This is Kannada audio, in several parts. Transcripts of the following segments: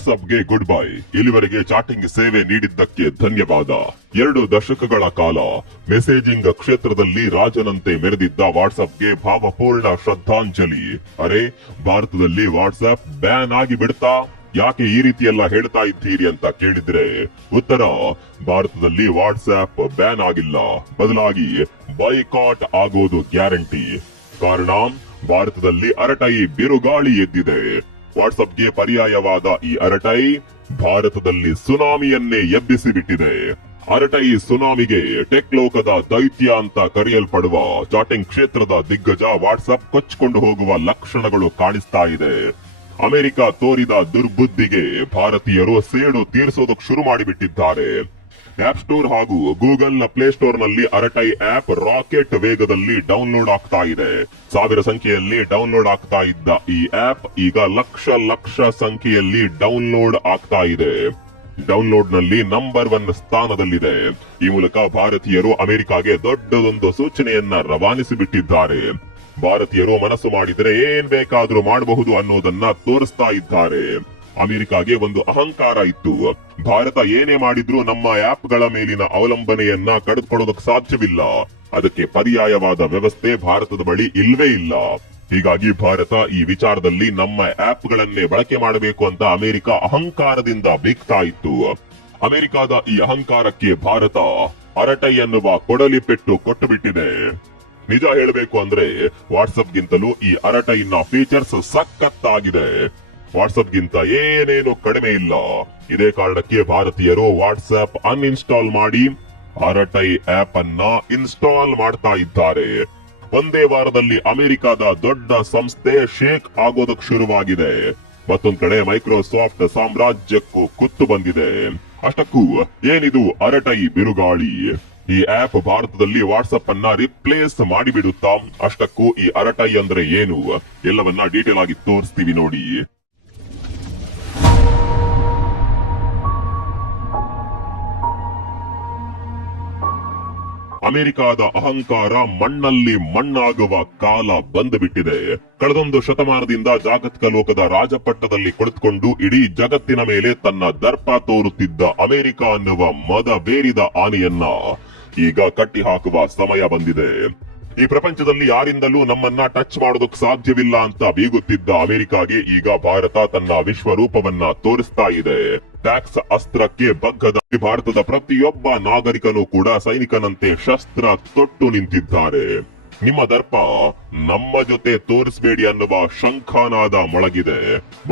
ವಾಟ್ಸ್ಆಪ್ಗೆ ಗುಡ್ ಬೈ. ಇಲ್ಲಿವರೆಗೆ ಚಾಟಿಂಗ್ ಸೇವೆ ನೀಡಿದ್ದಕ್ಕೆ ಧನ್ಯವಾದ. 2 ದಶಕಗಳ ಕಾಲ ಮೆಸೇಜಿಂಗ್ ಕ್ಷೇತ್ರದಲ್ಲಿ ರಾಜನಂತೆ ಮೆರೆದಿದ್ದ ವಾಟ್ಸ್ಆಪ್ಗೆ ಭಾವಪೂರ್ಣ ಶ್ರದ್ಧಾಂಜಲಿ. ಅರೆ, ಭಾರತದಲ್ಲಿ ವಾಟ್ಸ್ಆಪ್ ಬ್ಯಾನ್ ಆಗಿ ಬಿಡ್ತಾ? ಯಾಕೆ ಈ ರೀತಿಯೆಲ್ಲ ಹೇಳ್ತಾ ಇದ್ದೀರಿ ಅಂತ ಕೇಳಿದ್ರೆ ಉತ್ತರ, ಭಾರತದಲ್ಲಿ ವಾಟ್ಸ್ಆಪ್ ಬ್ಯಾನ್ ಆಗಿಲ್ಲ, ಬದಲಾಗಿ ಬಾಯ್ಕಾಟ್ ಆಗೋದು ಗ್ಯಾರಂಟಿ. ಕಾರಣ, ಭಾರತದಲ್ಲಿ ಅರಟೈ ಬಿರುಗಾಳಿ ಎದ್ದಿದೆ. ವಾಟ್ಸ್ಆಪ್ಗೆ ಪರ್ಯಾಯವಾದ ಈ ಅರಟೈ ಭಾರತದಲ್ಲಿ ಸುನಾಮಿಯನ್ನೇ ಎಬ್ಬಿಸಿ ಬಿಟ್ಟಿದೆ. ಅರಟೈ ಸುನಾಮಿಗೆ ಟೆಕ್ ಲೋಕದ ದೈತ್ಯ ಅಂತ ಕರೆಯಲ್ಪಡುವ ಚಾಟಿಂಗ್ ಕ್ಷೇತ್ರದ ದಿಗ್ಗಜ ವಾಟ್ಸ್ಆಪ್ ಕೊಚ್ಚಿಕೊಂಡು ಹೋಗುವ ಲಕ್ಷಣಗಳು ಕಾಣಿಸ್ತಾ ಇದೆ. ಅಮೆರಿಕ ತೋರಿದ ದುರ್ಬುದ್ಧಿಗೆ ಭಾರತೀಯರು ಸೇಡು ತೀರಿಸೋದಕ್ಕೆ ಶುರು ಮಾಡಿಬಿಟ್ಟಿದ್ದಾರೆ. ಆಪ್ ಸ್ಟೋರ್ ಹಾಗೂ ಗೂಗಲ್ ಪ್ಲೇಸ್ಟೋರ್ ನಲ್ಲಿ ಅರಟೈ ಆಪ್ ರಾಕೆಟ್ ವೇಗದಲ್ಲಿ ಡೌನ್ಲೋಡ್ ಆಗ್ತಾ ಇದೆ. 1000 ಸಂಖ್ಯೆಯಲ್ಲಿ ಡೌನ್ಲೋಡ್ ಆಗ್ತಾ ಇದ್ದ ಈ ಆಪ್ ಈಗ ಲಕ್ಷ ಸಂಖ್ಯೆಯಲ್ಲಿ ಡೌನ್ಲೋಡ್ ಆಗ್ತಾ ಇದೆ. ಡೌನ್ಲೋಡ್ ನಲ್ಲಿ ನಂಬರ್ 1 ಸ್ಥಾನದಲ್ಲಿದೆ. ಈ ಮೂಲಕ ಭಾರತೀಯರು ಅಮೆರಿಕಾಗೆ ದೊಡ್ಡದೊಂದು ಸೂಚನೆಯನ್ನ ರವಾನಿಸಿಬಿಟ್ಟಿದ್ದಾರೆ. ಭಾರತೀಯರು ಮನಸ್ಸು ಮಾಡಿದರೆ ಏನ್ ಬೇಕಾದ್ರೂ ಮಾಡಬಹುದು ಅನ್ನೋದನ್ನ ತೋರಿಸ್ತಾ ಇದ್ದಾರೆ. ಅಮೆರಿಕಾಗೆ ಒಂದು ಅಹಂಕಾರ ಇತ್ತು. ಭಾರತ ಏನೇ ಮಾಡಿದ್ರೂ ನಮ್ಮ ಆಪ್ಗಳ ಮೇಲಿನ ಅವಲಂಬನೆಯನ್ನ ಕಡಿದುಕೊಳ್ಳೋದಕ್ಕೆ ಸಾಧ್ಯವಿಲ್ಲ. ಅದಕ್ಕೆ ಪರ್ಯಾಯವಾದ ವ್ಯವಸ್ಥೆ ಭಾರತದ ಬಳಿ ಇಲ್ವೇ ಇಲ್ಲ. ಹೀಗಾಗಿ ಭಾರತ ಈ ವಿಚಾರದಲ್ಲಿ ನಮ್ಮ ಆಪ್ಗಳನ್ನೇ ಬಳಕೆ ಮಾಡಬೇಕು ಅಂತ ಅಮೆರಿಕ ಅಹಂಕಾರದಿಂದ ಬೀಗ್ತಾ ಇತ್ತು. ಅಮೆರಿಕದ ಈ ಅಹಂಕಾರಕ್ಕೆ ಭಾರತ ಅರಟೈ ಎನ್ನುವ ಕೊಡಲಿ ಪೆಟ್ಟು ಕೊಟ್ಟು ಬಿಟ್ಟಿದೆ. ನಿಜ ಹೇಳಬೇಕು ಅಂದ್ರೆ ವಾಟ್ಸ್ಆಪ್ ಗಿಂತಲೂ ಈ ಅರಟೈನ ಫೀಚರ್ಸ್ ಸಖತ್ತಾಗಿದೆ. ವಾಟ್ಸ್ಆಪ್ ಗಿಂತ ಏನೇನು ಕಡಿಮೆ ಇಲ್ಲ. ಇದೇ ಕಾರಣಕ್ಕೆ ಭಾರತೀಯರು ವಾಟ್ಸ್ಆಪ್ ಅನ್ಇನ್ಸ್ಟಾಲ್ ಮಾಡಿ ಅರಟೈ ಆಪ್ ಅನ್ನ ಇನ್ಸ್ಟಾಲ್ ಮಾಡ್ತಾ ಇದ್ದಾರೆ. ಒಂದೇ ವಾರದಲ್ಲಿ ಅಮೆರಿಕದ ದೊಡ್ಡ ಸಂಸ್ಥೆ ಶೇಕ್ ಆಗೋದಕ್ಕೆ ಶುರುವಾಗಿದೆ. ಮತ್ತೊಂದ್ ಕಡೆ ಮೈಕ್ರೋಸಾಫ್ಟ್ ಸಾಮ್ರಾಜ್ಯಕ್ಕೂ ಕುತ್ತು ಬಂದಿದೆ. ಅಷ್ಟಕ್ಕೂ ಏನಿದು ಅರಟೈ ಬಿರುಗಾಳಿ? ಈ ಆಪ್ ಭಾರತದಲ್ಲಿ ವಾಟ್ಸ್ಆಪ್ ಅನ್ನ ರಿಪ್ಲೇಸ್ ಮಾಡಿಬಿಡುತ್ತಾ? ಅಷ್ಟಕ್ಕೂ ಈ ಅರಟೈ ಅಂದ್ರೆ ಏನು ಎಲ್ಲವನ್ನ ಡೀಟೇಲ್ ಆಗಿ ತೋರಿಸ್ತೀವಿ ನೋಡಿ. ಅಮೆರಿಕದ ಅಹಂಕಾರ ಮಣ್ಣಲ್ಲಿ ಮಣ್ಣಾಗುವ ಕಾಲ ಬಂದುಬಿಟ್ಟಿದೆ. ಕಳೆದೊಂದು ಶತಮಾನದಿಂದ ಜಾಗತಿಕ ಲೋಕದ ರಾಜಪಟ್ಟದಲ್ಲಿ ಕುಳಿತುಕೊಂಡು ಇಡೀ ಜಗತ್ತಿನ ಮೇಲೆ ತನ್ನ ದರ್ಪ ತೋರುತ್ತಿದ್ದ ಅಮೆರಿಕ ಅನ್ನುವ ಮದ ಬೇರಿದ ಆನೆಯನ್ನ ಈಗ ಕಟ್ಟಿ ಹಾಕುವ ಸಮಯ ಬಂದಿದೆ. ಈ ಪ್ರಪಂಚದಲ್ಲಿ ಯಾರಿಂದಲೂ ನಮ್ಮನ್ನ ಟಚ್ ಮಾಡೋದಕ್ಕೆ ಸಾಧ್ಯವಿಲ್ಲ ಅಂತ ಬೀಗುತ್ತಿದ್ದ ಅಮೆರಿಕಾಗೆ ಈಗ ಭಾರತ ತನ್ನ ವಿಶ್ವರೂಪವನ್ನ ತೋರಿಸ್ತಾ ಇದೆ. ಟ್ಯಾಕ್ಸ್ ಅಸ್ತ್ರಕ್ಕೆ ಬಗ್ಗದ ಭಾರತದ ಪ್ರತಿಯೊಬ್ಬ ನಾಗರಿಕನೂ ಕೂಡ ಸೈನಿಕನಂತೆ ಶಸ್ತ್ರ ತೊಟ್ಟು ನಿಂತಿದ್ದಾರೆ. ನಿಮ್ಮ ದರ್ಪ ನಮ್ಮ ಜೊತೆ ತೋರಿಸಬೇಡಿ ಅನ್ನುವ ಶಂಖನಾದ ಮೊಳಗಿದೆ.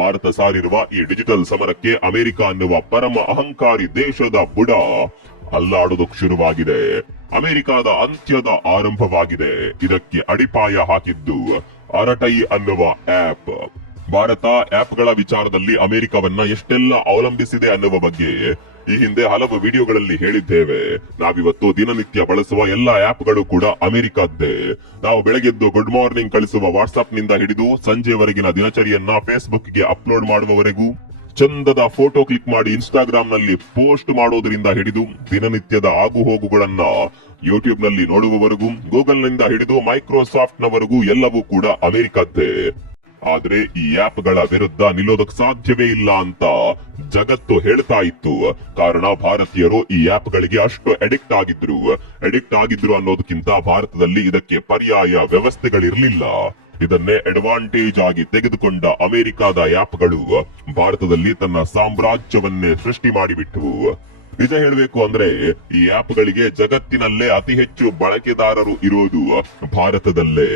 ಭಾರತ ಸಾರಿರುವ ಈ ಡಿಜಿಟಲ್ ಸಮರಕ್ಕೆ ಅಮೆರಿಕ ಅನ್ನುವ ಪರಮ ಅಹಂಕಾರಿ ದೇಶದ ಬುಡ ಅಲ್ಲಾಡೋದಕ್ಕೆ ಶುರುವಾಗಿದೆ. ಅಮೆರಿಕದ ಅಂತ್ಯದ ಆರಂಭವಾಗಿದೆ. ಇದಕ್ಕೆ ಅಡಿಪಾಯ ಹಾಕಿದ್ದು ಅರಟೈ ಅನ್ನುವ ಆಪ್. ಭಾರತ ಆಪ್ಗಳ ವಿಚಾರದಲ್ಲಿ ಅಮೆರಿಕವನ್ನ ಎಷ್ಟೆಲ್ಲ ಅವಲಂಬಿಸಿದೆ ಅನ್ನುವ ಬಗ್ಗೆ ಈ ಹಿಂದೆ ಹಲವು ವಿಡಿಯೋಗಳಲ್ಲಿ ಹೇಳಿದ್ದೇವೆ. ನಾವಿವತ್ತು ದಿನನಿತ್ಯ ಬಳಸುವ ಎಲ್ಲಾ ಆಪ್ಗಳು ಕೂಡ ಅಮೆರಿಕದ್ದೇ. ನಾವು ಬೆಳಗ್ಗೆದ್ದು ಗುಡ್ ಮಾರ್ನಿಂಗ್ ಕಳಿಸುವ ವಾಟ್ಸ್ಆಪ್ ನಿಂದ ಹಿಡಿದು ಸಂಜೆವರೆಗಿನ ದಿನಚರಿಯನ್ನ ಫೇಸ್ಬುಕ್ ಗೆ ಅಪ್ಲೋಡ್ ಮಾಡುವವರೆಗೂ, ಚಂದದ ಫೋಟೋ ಕ್ಲಿಕ್ ಮಾಡಿ ಇನ್ಸ್ಟಾಗ್ರಾಮ್ ನಲ್ಲಿ ಪೋಸ್ಟ್ ಮಾಡೋದ್ರಿಂದ ಹಿಡಿದು ದಿನನಿತ್ಯದ ಆಗುಹೋಗುಗಳನ್ನ ಯೂಟ್ಯೂಬ್ ನಲ್ಲಿ ನೋಡುವವರೆಗೂ, ಗೂಗಲ್ ನಿಂದ ಹಿಡಿದು ಮೈಕ್ರೋಸಾಫ್ಟ್ ನವರೆಗೂ ಎಲ್ಲವೂ ಕೂಡ ಅಮೆರಿಕದ್ದೇ. ಆದ್ರೆ ಈ ಆಪ್ಗಳ ವಿರುದ್ಧ ನಿಲ್ಲೋದಕ್ಕೆ ಸಾಧ್ಯವೇ ಇಲ್ಲ ಅಂತ ಜಗತ್ತು ಹೇಳ್ತಾ ಇತ್ತು. ಕಾರಣ, ಭಾರತೀಯರು ಈ ಆಪ್ಗಳಿಗೆ ಅಷ್ಟು ಅಡಿಕ್ಟ್ ಆಗಿದ್ರು ಅನ್ನೋದಕ್ಕಿಂತ ಭಾರತದಲ್ಲಿ ಇದಕ್ಕೆ ಪರ್ಯಾಯ ವ್ಯವಸ್ಥೆಗಳಿರ್ಲಿಲ್ಲ. ಇದನ್ನೇ ಅಡ್ವಾಂಟೇಜ್ ಆಗಿ ತೆಗೆದುಕೊಂಡ ಅಮೆರಿಕದ ಆಪ್ಗಳು ಭಾರತದಲ್ಲಿ ತನ್ನ ಸಾಮ್ರಾಜ್ಯವನ್ನೇ ಸೃಷ್ಟಿ ಮಾಡಿಬಿಟ್ಟವು. ನಿಜ ಹೇಳಬೇಕು ಅಂದ್ರೆ ಈ ಆಪ್ಗಳಿಗೆ ಜಗತ್ತಿನಲ್ಲೇ ಅತಿ ಹೆಚ್ಚು ಬಳಕೆದಾರರು ಇರೋದು ಭಾರತದಲ್ಲೇ.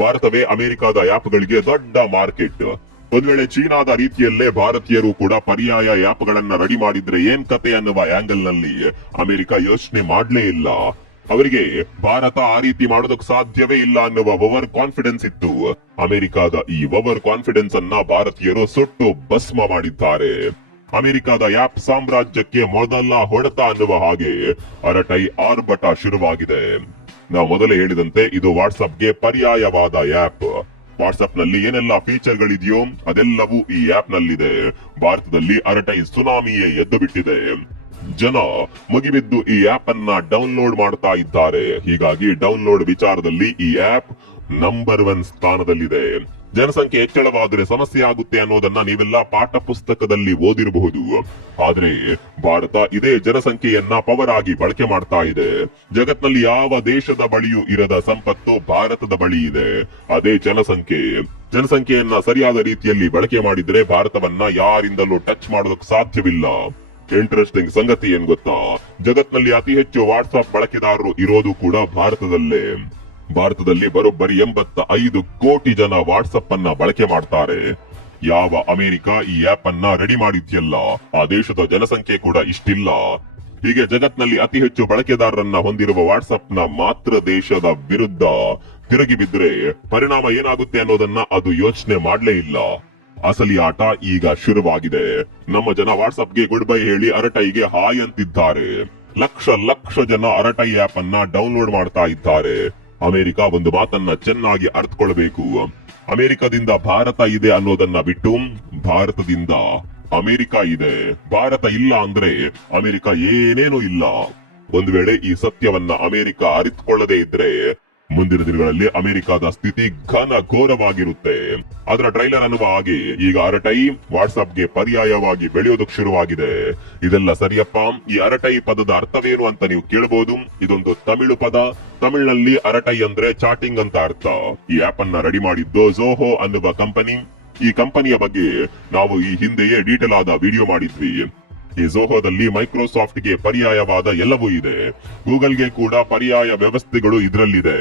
ಭಾರತವೇ ಅಮೆರಿಕದ ಆಪ್ಗಳಿಗೆ ದೊಡ್ಡ ಮಾರ್ಕೆಟ್. ಒಂದ್ ವೇಳೆ ಚೀನಾದ ರೀತಿಯಲ್ಲೇ ಭಾರತೀಯರು ಕೂಡ ಪರ್ಯಾಯ ಆಪ್ಗಳನ್ನ ರೆಡಿ ಮಾಡಿದ್ರೆ ಏನ್ ಕತೆ ಅನ್ನುವ ಆಂಗಲ್ ನಲ್ಲಿ ಅಮೆರಿಕ ಯೋಚನೆ ಮಾಡ್ಲೇ ಇಲ್ಲ. ಅವರಿಗೆ ಭಾರತ ಆ ರೀತಿ ಮಾಡೋದಕ್ಕೆ ಸಾಧ್ಯವೇ ಇಲ್ಲ ಅನ್ನುವ ಓವರ್ ಕಾನ್ಫಿಡೆನ್ಸ್ ಇತ್ತು. ಅಮೆರಿಕದ ಈ ಓವರ್ ಕಾನ್ಫಿಡೆನ್ಸ್ ಅನ್ನ ಭಾರತೀಯರು ಸುಟ್ಟು ಭಸ್ಮ ಮಾಡಿದ್ದಾರೆ. ಅಮೆರಿಕದ ಆಪ್ ಸಾಮ್ರಾಜ್ಯಕ್ಕೆ ಮೊದಲ ಹೊಡೆತ ಅನ್ನುವ ಹಾಗೆ ಅರಟೈ ಆರ್ಭಟ ಶುರುವಾಗಿದೆ. ನಾವು ಮೊದಲೇ ಹೇಳಿದಂತೆ ಇದು ವಾಟ್ಸ್ಆಪ್ಗೆ ಪರ್ಯಾಯವಾದ ಆಪ್. ವಾಟ್ಸ್ಆಪ್ ನಲ್ಲಿ ಏನೆಲ್ಲ ಫೀಚರ್ ಗಳಿದೆಯೋ ಅದೆಲ್ಲವೂ ಈ ಆಪ್ ನಲ್ಲಿದೆ. ಭಾರತದಲ್ಲಿ ಅರಟೈ ಸುನಾಮಿಯೇ ಎದ್ದು ಬಿಟ್ಟಿದೆ. ಜನ ಮುಗಿಬಿದ್ದು ಈ ಆಪ್ ಅನ್ನ ಡೌನ್ಲೋಡ್ ಮಾಡ್ತಾ ಇದ್ದಾರೆ. ಹೀಗಾಗಿ ಡೌನ್ಲೋಡ್ ವಿಚಾರದಲ್ಲಿ ಈ ಆಪ್ ನಂಬರ್ 1 ಸ್ಥಾನದಲ್ಲಿದೆ. ಜನಸಂಖ್ಯೆ ಹೆಚ್ಚಳವಾದರೆ ಸಮಸ್ಯೆ ಆಗುತ್ತೆ ಅನ್ನೋದನ್ನ ನೀವೆಲ್ಲ ಪಾಠ ಪುಸ್ತಕದಲ್ಲಿ ಓದಿರಬಹುದು. ಆದ್ರೆ ಭಾರತ ಇದೇ ಜನಸಂಖ್ಯೆಯನ್ನ ಪವರ್ ಆಗಿ ಬಳಕೆ ಮಾಡ್ತಾ ಇದೆ. ಜಗತ್ನಲ್ಲಿ ಯಾವ ದೇಶದ ಬಳಿಯೂ ಇರದ ಸಂಪತ್ತು ಭಾರತದ ಬಳಿ ಇದೆ, ಅದೇ ಜನಸಂಖ್ಯೆಯನ್ನ ಸರಿಯಾದ ರೀತಿಯಲ್ಲಿ ಬಳಕೆ ಮಾಡಿದ್ರೆ ಭಾರತವನ್ನ ಯಾರಿಂದಲೂ ಟಚ್ ಮಾಡೋದಕ್ಕೆ ಸಾಧ್ಯವಿಲ್ಲ. ಇಂಟ್ರೆಸ್ಟಿಂಗ್ ಸಂಗತಿ ಏನ್ ಗೊತ್ತಾ, ಜಗತ್ನಲ್ಲಿ ಅತಿ ಹೆಚ್ಚು ವಾಟ್ಸ್ಆಪ್ ಬಳಕೆದಾರರು ಇರೋದು ಕೂಡ ಭಾರತದಲ್ಲಿ ಬರೋಬ್ಬರಿ 85 ಕೋಟಿ ಜನ ವಾಟ್ಸಪ್ ಅನ್ನ ಬಳಕೆ ಮಾಡ್ತಾರೆ. ಯಾವ ಅಮೆರಿಕ ಈ ಆಪ್ ಅನ್ನ ರೆಡಿ ಮಾಡಿದ್ಯಲ್ಲ, ಆ ದೇಶದ ಜನಸಂಖ್ಯೆ ಕೂಡ ಇಷ್ಟಿಲ್ಲ. ಹೀಗೆ ಜಗತ್ನಲ್ಲಿ ಅತಿ ಹೆಚ್ಚು ಬಳಕೆದಾರರನ್ನ ಹೊಂದಿರುವ ವಾಟ್ಸಪ್ ನ ಮಾತ್ರ ದೇಶದ ವಿರುದ್ಧ ತಿರುಗಿ ಬಿದ್ರೆ ಪರಿಣಾಮ ಏನಾಗುತ್ತೆ ಅನ್ನೋದನ್ನ ಅದು ಯೋಚನೆ ಮಾಡ್ಲೇ ಇಲ್ಲ. ಅಸಲಿ ಆಟ ಈಗ ಶುರುವಾಗಿದೆ. ನಮ್ಮ ಜನ ವಾಟ್ಸಪ್ಗೆ ಗುಡ್ ಬೈ ಹೇಳಿ ಅರಟೈಗೆ ಹಾಯ್ ಅಂತಿದ್ದಾರೆ. ಲಕ್ಷ ಜನ ಅರಟೈ ಆಪ್ ಅನ್ನ ಡೌನ್ಲೋಡ್ ಮಾಡ್ತಾ ಇದ್ದಾರೆ. ಅಮೆರಿಕ ಒಂದು ಮಾತನ್ನ ಚೆನ್ನಾಗಿ ಅರ್ಥಕೊಳ್ಬೇಕು. ಅಮೆರಿಕದಿಂದ ಭಾರತ ಇದೆ ಅನ್ನೋದನ್ನ ಬಿಟ್ಟು ಭಾರತದಿಂದ ಅಮೆರಿಕ ಇದೆ. ಭಾರತ ಇಲ್ಲ ಅಂದ್ರೆ ಅಮೆರಿಕ ಏನೇನೂ ಇಲ್ಲ. ಒಂದು ವೇಳೆ ಈ ಸತ್ಯವನ್ನ ಅಮೆರಿಕ ಅರಿತುಕೊಳ್ಳದೆ ಇದ್ರೆ ಮುಂದಿನ ದಿನಗಳಲ್ಲಿ ಅಮೆರಿಕದ ಸ್ಥಿತಿ ಘೋರವಾಗಿರುತ್ತೆ. ಅದರ ಟ್ರೈಲರ್ ಅನ್ನುವ ಹಾಗೆ ಈಗ ಅರಟೈ ವಾಟ್ಸ್ಆಪ್ಗೆ ಪರ್ಯಾಯವಾಗಿ ಬೆಳೆಯೋದಕ್ಕೆ ಶುರುವಾಗಿದೆ. ಇದೆಲ್ಲ ಸರಿಯಪ್ಪ, ಈ ಅರಟೈ ಪದದ ಅರ್ಥವೇನು ಅಂತ ನೀವು ಕೇಳಬಹುದು. ಇದೊಂದು ತಮಿಳು ಪದ. ತಮಿಳಿನಲ್ಲಿ ಅರಟೈ ಅಂದ್ರೆ ಚಾಟಿಂಗ್ ಅಂತ ಅರ್ಥ. ಈ ಆಪ್ ಅನ್ನ ರೆಡಿ ಮಾಡಿದ್ದು ಝೋಹೋ ಅನ್ನುವ ಕಂಪನಿ. ಈ ಕಂಪನಿಯ ಬಗ್ಗೆ ನಾವು ಈ ಹಿಂದೆಯೇ ಡೀಟೇಲ್ ಆದ ವಿಡಿಯೋ ಮಾಡಿದ್ವಿ. ಈ ಝೋಹೋದಲ್ಲಿ ಮೈಕ್ರೋಸಾಫ್ಟ್ ಗೆ ಪರ್ಯಾಯವಾದ ಎಲ್ಲವೂ ಇದೆ. ಗೂಗಲ್ಗೆ ಕೂಡ ಪರ್ಯಾಯ ವ್ಯವಸ್ಥೆಗಳು ಇದರಲ್ಲಿದೆ.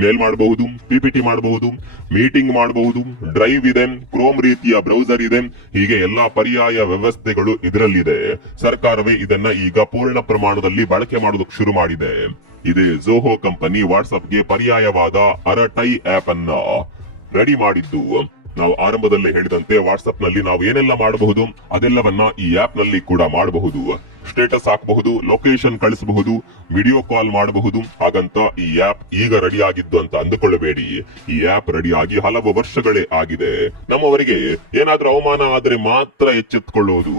ಮೇಲ್ ಮಾಡಬಹುದು, ಪಿಪಿಟಿ ಮಾಡಬಹುದು, ಮೀಟಿಂಗ್ ಮಾಡಬಹುದು, ಡ್ರೈವ್ ಇದೆ, ಕ್ರೋಮ್ ರೀತಿಯ ಬ್ರೌಸರ್ ಇದೆ. ಹೀಗೆ ಎಲ್ಲಾ ಪರ್ಯಾಯ ವ್ಯವಸ್ಥೆಗಳು ಇದರಲ್ಲಿದೆ. ಸರ್ಕಾರವೇ ಇದನ್ನ ಈಗ ಪೂರ್ಣ ಪ್ರಮಾಣದಲ್ಲಿ ಬಳಕೆ ಮಾಡೋದಕ್ಕೆ ಶುರು ಮಾಡಿದೆ. ಇದೇ ಝೋಹೋ ಕಂಪನಿ ವಾಟ್ಸ್ಆಪ್ಗೆ ಪರ್ಯಾಯವಾದ ಅರಟೈ ಆಪ್ ಅನ್ನ ರೆಡಿ ಮಾಡಿದ್ದು. ನಾವು ಆರಂಭದಲ್ಲೇ ಹೇಳಿದಂತೆ ವಾಟ್ಸ್ಆಪ್ ನಲ್ಲಿ ನಾವು ಏನೆಲ್ಲ ಮಾಡಬಹುದು ಅದೆಲ್ಲವನ್ನ ಈ ಆಪ್ ನಲ್ಲಿ ಕೂಡ ಮಾಡಬಹುದು. ಸ್ಟೇಟಸ್ ಹಾಕಬಹುದು, ಲೊಕೇಶನ್ ಕಳಿಸಬಹುದು, ವಿಡಿಯೋ ಕಾಲ್ ಮಾಡಬಹುದು. ಹಾಗಂತ ಈ ಆಪ್ ಈಗ ರೆಡಿ ಆಗಿದ್ದು ಅಂತ ಅಂದುಕೊಳ್ಳಬೇಡಿ. ಈ ಆಪ್ ರೆಡಿ ಆಗಿ ಹಲವು ವರ್ಷಗಳೇ ಆಗಿದೆ. ನಮ್ಮವರಿಗೆ ಏನಾದ್ರೂ ಅವಮಾನ ಆದ್ರೆ ಮಾತ್ರ ಎಚ್ಚೆತ್ತುಕೊಳ್ಳುವುದು.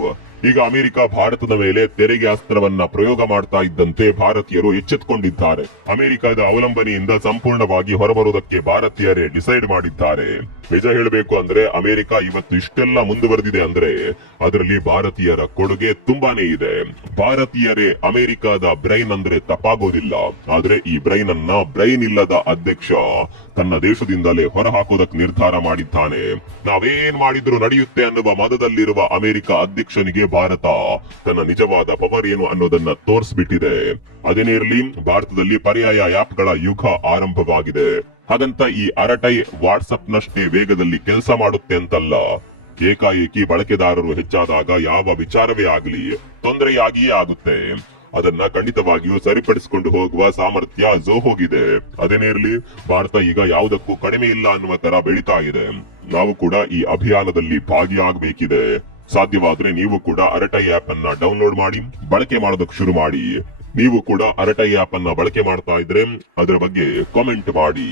ಈಗ ಅಮೆರಿಕ ಭಾರತದ ಮೇಲೆ ತೆರಿಗೆ ಅಸ್ತ್ರವನ್ನ ಪ್ರಯೋಗ ಮಾಡ್ತಾ ಇದ್ದಂತೆ ಭಾರತೀಯರು ಎಚ್ಚೆತ್ತುಕೊಂಡಿದ್ದಾರೆ. ಅಮೆರಿಕದ ಅವಲಂಬನೆಯಿಂದ ಸಂಪೂರ್ಣವಾಗಿ ಹೊರಬರುವುದಕ್ಕೆ ಭಾರತೀಯರೇ ಡಿಸೈಡ್ ಮಾಡಿದ್ದಾರೆ. ನಿಜ ಹೇಳಬೇಕು ಅಂದ್ರೆ ಅಮೆರಿಕ ಇವತ್ತು ಇಷ್ಟೆಲ್ಲ ಮುಂದುವರೆದಿದೆ ಅಂದ್ರೆ ಅದರಲ್ಲಿ ಭಾರತೀಯರ ಕೊಡುಗೆ ತುಂಬಾನೇ ಇದೆ. ಭಾರತೀಯರೇ ಅಮೆರಿಕದ ಬ್ರೈನ್ ಅಂದ್ರೆ ತಪ್ಪಾಗೋದಿಲ್ಲ. ಆದ್ರೆ ಈ ಬ್ರೈನ್ ಅನ್ನ ಬ್ರೈನ್ ಇಲ್ಲದ ಅಧ್ಯಕ್ಷ ತನ್ನ ದೇಶದಿಂದಲೇ ಹೊರ ಹಾಕೋದಕ್ಕೆ ನಿರ್ಧಾರ ಮಾಡಿದ್ದಾನೆ. ನಾವೇನ್ ಮಾಡಿದ್ರು ನಡೆಯುತ್ತೆ ಅನ್ನುವ ಮದದಲ್ಲಿರುವ ಅಮೆರಿಕ ಅಧ್ಯಕ್ಷನಿಗೆ ಭಾರತ ತನ್ನ ನಿಜವಾದ ಪವರ್ ಏನು ಅನ್ನೋದನ್ನ ತೋರಿಸ್ಬಿಟ್ಟಿದೆ. ಅದೇನೇ ಇರಲಿ, ಭಾರತದಲ್ಲಿ ಪರ್ಯಾಯ ಆಪ್ ಗಳ ಯುಗ ಆರಂಭವಾಗಿದೆ. ಹಾಗಂತ ಈ ಅರಟೈ ವಾಟ್ಸ್ಆಪ್ ನಷ್ಟೇ ವೇಗದಲ್ಲಿ ಕೆಲಸ ಮಾಡುತ್ತೆ ಅಂತಲ್ಲ. ಏಕಾಏಕಿ ಬಳಕೆದಾರರು ಹೆಚ್ಚಾದಾಗ ಯಾವ ವಿಚಾರವೇ ಆಗಲಿ ತೊಂದರೆಯಾಗಿಯೇ ಆಗುತ್ತೆ. ಅದನ್ನ ಖಂಡಿತವಾಗಿಯೂ ಸರಿಪಡಿಸಿಕೊಂಡು ಹೋಗುವ ಸಾಮರ್ಥ್ಯ ಝೋಹೋಗಿದೆ. ಅದೇನೇ ಇರಲಿ, ಭಾರತ ಈಗ ಯಾವುದಕ್ಕೂ ಕಡಿಮೆ ಇಲ್ಲ ಅನ್ನುವ ತರ ಬೆಳೀತಾ ಇದೆ. ನಾವು ಕೂಡ ಈ ಅಭಿಯಾನದಲ್ಲಿ ಭಾಗಿಯಾಗಬೇಕಿದೆ. ಸಾಧ್ಯವಾದ್ರೆ ನೀವು ಕೂಡ ಅರಟೈ ಆಪ್ ಅನ್ನ ಡೌನ್ಲೋಡ್ ಮಾಡಿ ಬಳಕೆ ಮಾಡೋದಕ್ಕೆ ಶುರು ಮಾಡಿ. ನೀವು ಕೂಡ ಅರಟೈ ಆಪ್ ಅನ್ನ ಬಳಕೆ ಮಾಡ್ತಾ ಇದ್ರೆ ಅದರ ಬಗ್ಗೆ ಕಾಮೆಂಟ್ ಮಾಡಿ.